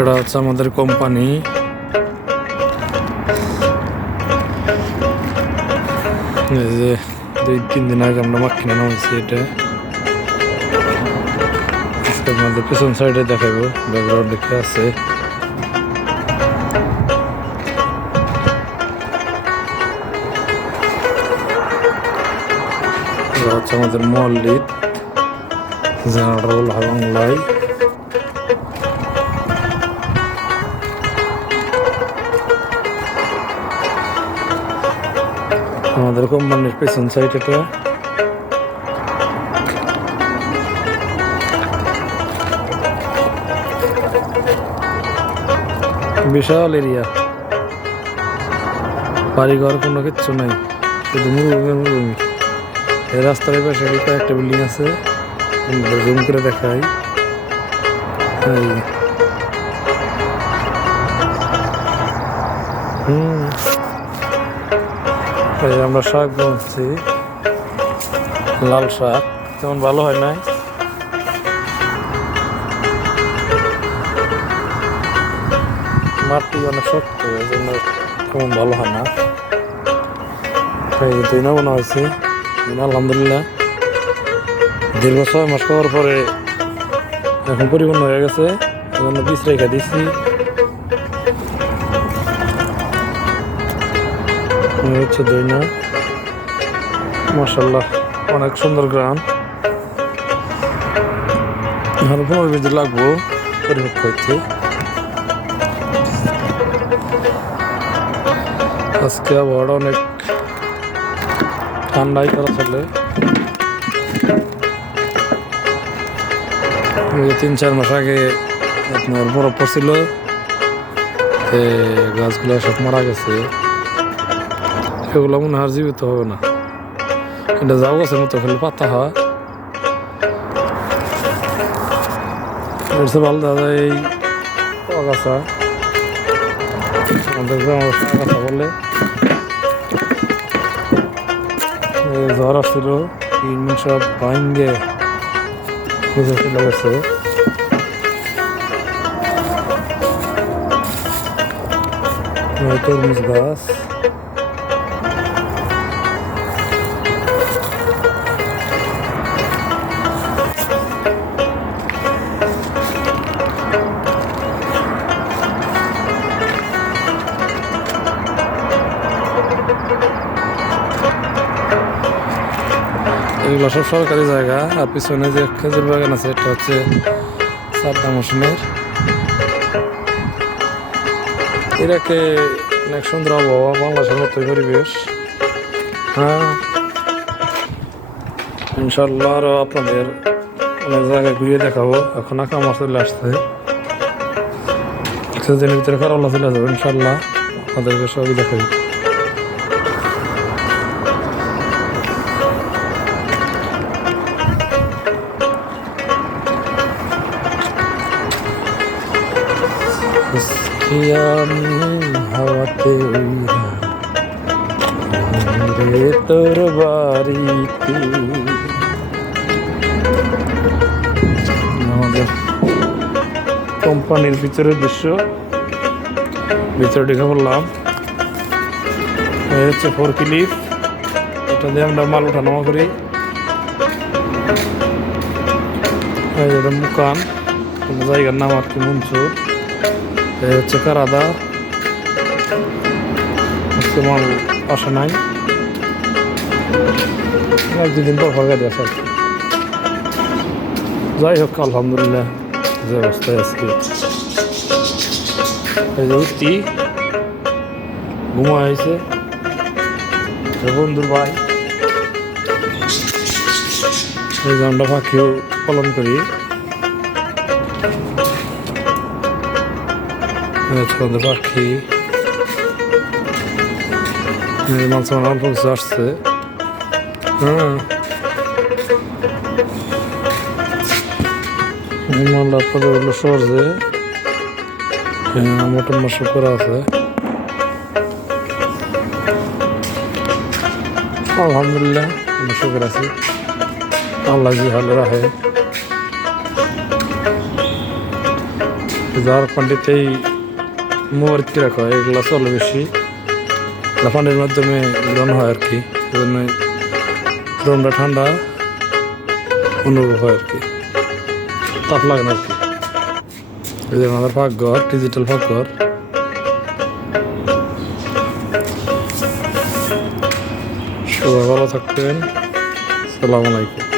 এটা হচ্ছে আমাদের কোম্পানি। এই যে 2-3 দিন আগে আমরা মাছ কিনে নামাইছি। এটা আজকে আপনাদের পিছন সাইডে দেখাবো, ব্যাকগ্রাউন্ডে কি আছে। এটা হচ্ছে আমাদের মল্লিক, জেনারেল বাংলায়। আমাদের কোম্পানির পেছন সাইড এটা। বিশাল এরিয়া, বাড়িঘর কোনো কিচ্ছু নাই, শুধু মরুভূমি। এই রাস্তার পাশে কয়েকটা বিল্ডিং আছে, জুম করে দেখাই। আমরা শাক বলছি, লাল শাক তেমন ভালো হয় নাই। মাটি অনেক শক্ত, এই জন্য তেমন ভালো হয় না। তুই না মনে হয়েছে আলহামদুলিল্লাহ দীর্ঘ 6 মাস খাওয়ার পরে এখন পরিপূর্ণ হয়ে গেছে। এই জন্য বীজ রেখে দিচ্ছি। হচ্ছে দইনা, মাশাআল্লাহ অনেক সুন্দর গ্রাম। এখন 15-20 দিন লাগবো পরিপক্ক হচ্ছে। আজকে আবহাওয়াটা অনেক ঠান্ডাই করা চলে। 3-4 মাস আগে আপনার বরফ পড়ছিল, গাছগুলো সব মারা গেছে। এগুলো মনে হয় জীবিত হবে না। এটা যাও গাছের মতো খেলে পাতা হয়, ভালো দেখা যায়। এই আগাছা, আমাদের আগাছা বলে। ঝড় আসছিল, সব ভাঙ্গে বুঝে চলে গেছে। তরমুজ গাছ, এগুলো সব সরকারি জায়গা। আর পিছনে যে খেজুর বাগান আছে, এটা হচ্ছে সাদ্দাম হোসেনের। এটাকে অনেক সুন্দর আবহাওয়া, বাংলাদেশের মতোই পরিবেশ। হ্যাঁ, ইনশাল্লাহ আরো আপনাদের অনেক জায়গায় ঘুরিয়ে দেখাবো। এখন আকামা চলে আসছে, কিছুদিনের ভিতরে কারোলা চলে যাবো ইনশাল্লাহ, আপনাদেরকে সবই দেখাই। হাওয়াতে তোর বাড়িতে আমাদের কোম্পানির ভিতরের দৃশ্য, ভিতরে ঢুকে পড়লাম। হচ্ছে ফোরক্লিফ, এটা দিয়ে আমরা মাল ওঠানামা করি। মুকান, কোনো জায়গার নাম আর কি মনসুর। এই হচ্ছে কারাদা, মাল আসে নাই, 1-2 দিন পর গাড়ি আসে। যাই হোক আলহামদুলিল্লাহ যে অবস্থায় আজকে। এই যে উঠতি ঘুমা হয়েছে বন্ধুর ভাই। এই যে আমরা পাখিও পালন করি। আমাদের পাখি মালসামান অল্প কিছু আসছে। মালটা আপনাদের হলো সরজে, মটন মাংস করা আছে। আলহামদুলিল্লাহ আমরা শুকর আছি, আল্লাহ জি ভালো রাখে। যার পানিতেই মোমবাতি রাখা হয় এগুলো চলে বেশি, পানির মাধ্যমে মিলন হয় আর কি, সেজন্য রুমটা ঠান্ডা অনুভব হয় আর কি, তাপ লাগে না আর কি। এই যে আমাদের পাকঘর, ডিজিটাল পাকঘর। সবাই ভালো থাকবেন, আসসালামু আলাইকুম।